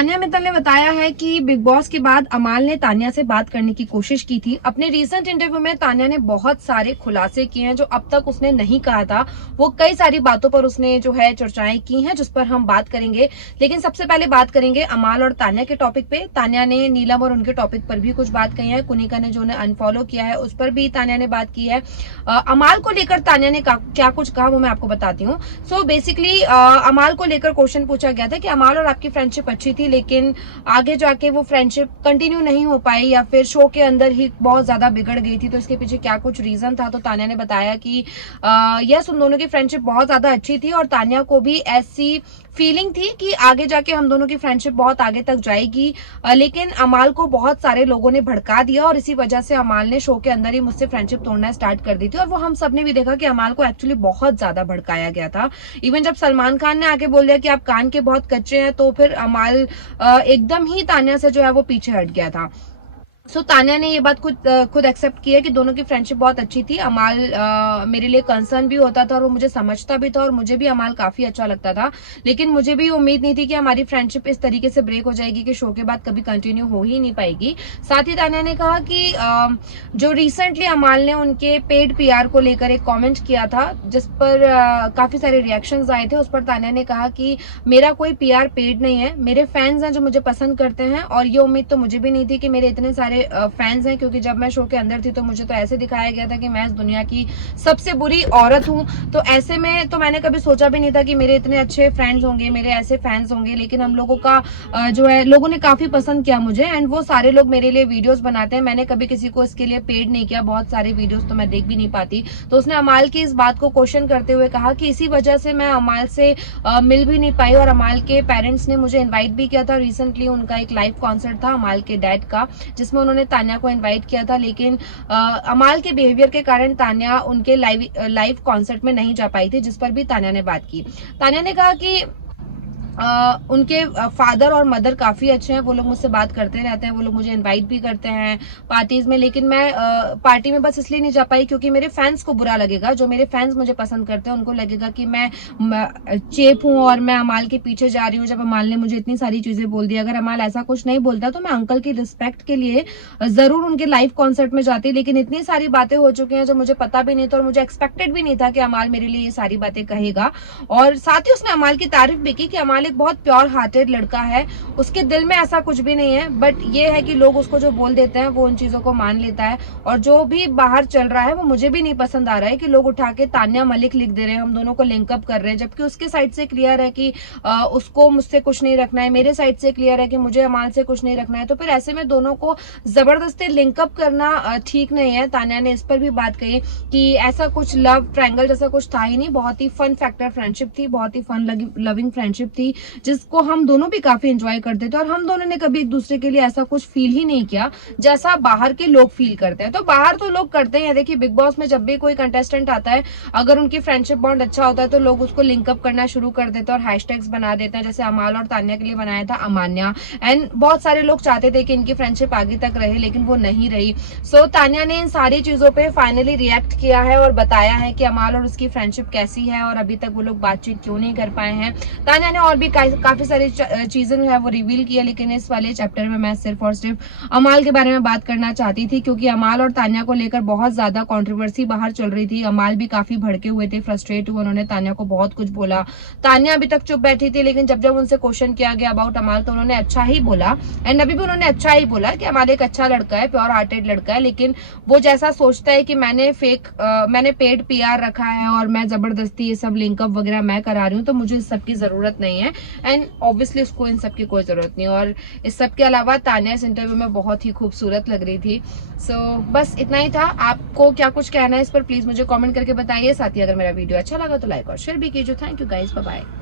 तान्या मित्तल ने बताया है कि बिग बॉस के बाद अमाल ने तान्या से बात करने की कोशिश की थी। अपने रीसेंट इंटरव्यू में तान्या ने बहुत सारे खुलासे किए हैं जो अब तक उसने नहीं कहा था। वो कई सारी बातों पर उसने जो है चर्चाएं की हैं, जिस पर हम बात करेंगे। लेकिन सबसे पहले बात करेंगे अमाल और तान्या के टॉपिक पे। तान्या ने नीलम और उनके टॉपिक पर भी कुछ बात कही है। कुनिका ने जो उन्हें अनफॉलो किया है उस पर भी तान्या ने बात की है। अमाल को लेकर तान्या ने क्या कुछ कहा वो मैं आपको बताती हूँ। सो बेसिकली अमाल को लेकर क्वेश्चन पूछा गया था कि अमाल और आपकी फ्रेंडशिप अच्छी थी, लेकिन आगे जाके वो फ्रेंडशिप कंटिन्यू नहीं हो पाई या फिर शो के अंदर ही बहुत ज्यादा बिगड़ गई थी, तो इसके पीछे क्या कुछ रीजन था। तो तान्या ने बताया कि यस, उन दोनों की फ्रेंडशिप बहुत ज्यादा अच्छी थी और तान्या को भी ऐसी फीलिंग थी कि आगे जाके हम दोनों की फ्रेंडशिप बहुत आगे तक जाएगी। लेकिन अमाल को बहुत सारे लोगों ने भड़का दिया और इसी वजह से अमाल ने शो के अंदर ही मुझसे फ्रेंडशिप तोड़ना स्टार्ट कर दी थी। और वो हम सब ने भी देखा कि अमाल को एक्चुअली बहुत ज्यादा भड़काया गया था। इवन जब सलमान खान ने आके बोल दिया कि आप कान के बहुत कच्चे हैं, तो फिर अमाल एकदम ही तान्या से जो है वो पीछे हट गया था। सो तान्या ने ये बात खुद एक्सेप्ट की है कि दोनों की फ्रेंडशिप बहुत अच्छी थी। अमाल मेरे लिए कंसर्न भी होता था और वो मुझे समझता भी था और मुझे भी अमाल काफी अच्छा लगता था, लेकिन मुझे भी उम्मीद नहीं थी कि हमारी फ्रेंडशिप इस तरीके से ब्रेक हो जाएगी कि शो के बाद कभी कंटिन्यू हो ही नहीं पाएगी। साथ ही तान्या ने कहा कि जो रिसेंटली अमाल ने उनके पेड पीआर को लेकर एक कॉमेंट किया था जिस पर काफी सारे रिएक्शन आए थे, उस पर तान्या ने कहा कि मेरा कोई पीआर पेड नहीं है, मेरे फैंस हैं जो मुझे पसंद करते हैं। और ये उम्मीद तो मुझे भी नहीं थी कि मेरे इतने सारे फैंस हैं, क्योंकि जब मैं शो के अंदर थी तो मुझे तो ऐसे दिखाया गया था कि मैं इस दुनिया की सबसे बुरी औरत हूं। तो ऐसे में तो मैंने कभी सोचा भी नहीं था कि मेरे इतने अच्छे फ्रेंड्स होंगे, मेरे ऐसे फैंस होंगे। लेकिन हम लोगों का जो है, लोगों ने काफी पसंद किया मुझे एंड वो सारे लोग मेरे लिए वीडियोस बनाते हैं। मैंने कभी किसी को इसके लिए पेड नहीं किया, बहुत सारे वीडियोस तो मैं देख भी नहीं पाती। तो उसने अमाल की इस बात को क्वेश्चन करते हुए कहा कि इसी वजह से मैं अमाल से मिल भी नहीं पाई। और अमाल के पेरेंट्स ने मुझे इन्वाइट भी किया था। रिसेंटली उनका एक लाइव कॉन्सर्ट था अमाल के डैड का, जिसमें उन्होंने तान्या को इनवाइट किया था। लेकिन अमाल के बिहेवियर के कारण तान्या उनके लाइव कॉन्सर्ट में नहीं जा पाई थी, जिस पर भी तान्या ने बात की। तान्या ने कहा कि उनके फादर और मदर काफी अच्छे हैं, वो लोग मुझसे बात करते रहते हैं, वो लोग मुझे इनवाइट भी करते हैं पार्टीज में। लेकिन मैं पार्टी में बस इसलिए नहीं जा पाई क्योंकि मेरे फैंस को बुरा लगेगा। जो मेरे फैंस मुझे पसंद करते हैं उनको लगेगा कि मैं चेप हूं और मैं अमाल के पीछे जा रही हूँ, जब अमाल ने मुझे इतनी सारी चीजें बोल दी। अगर अमाल ऐसा कुछ नहीं बोलता तो मैं अंकल की रिस्पेक्ट के लिए जरूर उनके लाइव कॉन्सर्ट में जाती। लेकिन इतनी सारी बातें हो चुकी हैं जो मुझे पता भी नहीं था और मुझे एक्सपेक्टेड भी नहीं था कि अमाल मेरे लिए ये सारी बातें कहेगा। और साथ ही उसने अमाल की तारीफ भी की कि अमाल एक बहुत प्योर हार्टेड लड़का है, उसके दिल में ऐसा कुछ भी नहीं है। बट ये है कि लोग उसको जो बोल देते हैं वो उन चीजों को मान लेता है। और जो भी बाहर चल रहा है वो मुझे भी नहीं पसंद आ रहा है कि लोग उठा के तान्या मलिक लिख दे रहे हैं, हम दोनों को लिंकअप कर रहे हैं, जबकि उसके साइड से क्लियर है कि उसको मुझसे कुछ नहीं रखना है, मेरे साइड से क्लियर है कि मुझे अमाल से कुछ नहीं रखना है। तो फिर ऐसे में दोनों को जबरदस्ती लिंकअप करना ठीक नहीं है। तान्या ने इस पर भी बात कही कि ऐसा कुछ लव ट्रायंगल जैसा कुछ था ही नहीं, बहुत ही फन फैक्टर फ्रेंडशिप थी, बहुत ही फन लविंग फ्रेंडशिप थी जिसको हम दोनों भी काफी एंजॉय करते थे। और हम दोनों ने कभी एक दूसरे के लिए ऐसा कुछ फील ही नहीं किया जैसा बाहर के लोग फील करते हैं। तो बाहर तो लोग करते हैं, देखिए बिग बॉस में जब भी कोई कंटेस्टेंट आता है, अगर उनकी फ्रेंडशिप बॉन्ड अच्छा होता है तो लोग उसको लिंकअप करना शुरू कर देते हैं और हैशटैग्स बना देते हैं, जैसे अमाल और तान्या के लिए बनाया था अमान्या। एंड बहुत सारे लोग चाहते थे कि इनकी फ्रेंडशिप आगे तक रहे, लेकिन वो नहीं रही। सो तान्या ने इन सारी चीजों पे फाइनली रिएक्ट किया है और बताया है कि अमाल और उसकी फ्रेंडशिप कैसी है और अभी तक वो लोग बातचीत क्यों नहीं कर पाए हैं। तान्या ने और भी काफी सारी चीजें जो है वो रिवील किया, लेकिन इस वाले चैप्टर में मैं सिर्फ और सिर्फ अमाल के बारे में बात करना चाहती थी, क्योंकि अमाल और तान्या को लेकर बहुत ज्यादा कंट्रोवर्सी बाहर चल रही थी। अमाल भी काफी भड़के हुए थे, फ्रस्ट्रेट हुए, उन्होंने तान्या को बहुत कुछ बोला। तान्या अभी तक चुप बैठी थी, लेकिन जब जब उनसे क्वेश्चन किया गया अबाउट अमाल तो उन्होंने अच्छा ही बोला। एंड अभी भी उन्होंने अच्छा ही बोला कि अमाल एक अच्छा लड़का है, प्योर हार्टेड लड़का है। लेकिन वो जैसा सोचता है कि मैंने पेड पीआर रखा है और मैं जबरदस्ती ये सब लिंकअप वगैरह मैं करा रही हूँ, तो मुझे इस सब की जरूरत नहीं है। एंड ऑब्वियसली उसको इन सब की कोई जरूरत नहीं। और इस सब के अलावा तान्या इस इंटरव्यू में बहुत ही खूबसूरत लग रही थी। सो बस इतना ही था। आपको क्या कुछ कहना है इस पर प्लीज मुझे कमेंट करके बताइए। साथ ही अगर मेरा वीडियो अच्छा लगा तो लाइक और शेयर भी कीजिए। Thank you guys, bye bye.